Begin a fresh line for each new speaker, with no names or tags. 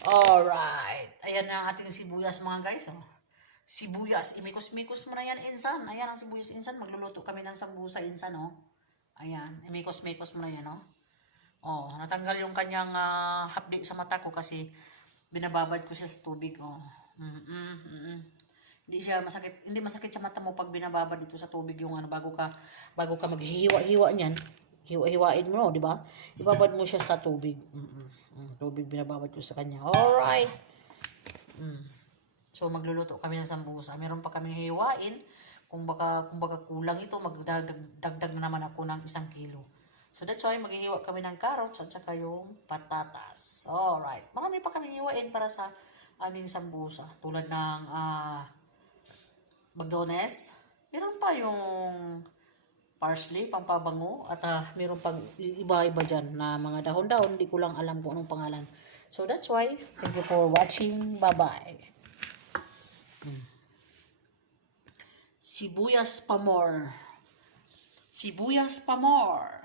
Alright. Ayan na ang ating sibuyas mga guys. Oh. Sibuyas. Imikos-mikos mo na yan, insan. Ayan ang sibuyas, insan. Magluluto kami ng sambusa, insan, oh. Ayan. Imikos-mikos mo na yan, oh. Oh, natanggal yung kanyang ah, hapdi sa mata ko kasi binababad ko siya sa tubig, oh. Mm -mm, mm -mm. Hindi siya masakit, hindi masakit sa mata mo pag binababad dito sa tubig yung ano bago ka bago ka maghihiwa-hiwa niyan. Hiwa-hiwain mo, di ba? Ibabad mo siya sa tubig. Mm -mm. Mm, tubig binababad ko sa kanya. Alright. Mm. So magluluto kami ng sambusa. Meron pa kami hiwain. Kung baka kung baka kulang ito, magdagdag na naman ako ng isang kilo. So that's why maghihiwa kami ng carrots at saka yung patatas. Alright. Marami pa kami hiwain para sa aming sambusa. Tulad ng ah bagdones. Meron pa yung parsley, pampabango, at ah, meron pang iba-iba dyan na mga dahon-dahon. Hindi ko lang alam kung anong pangalan. So that's why, thank you for watching. Bye-bye. Mm. Sibuyas pa more. Sibuyas pa more.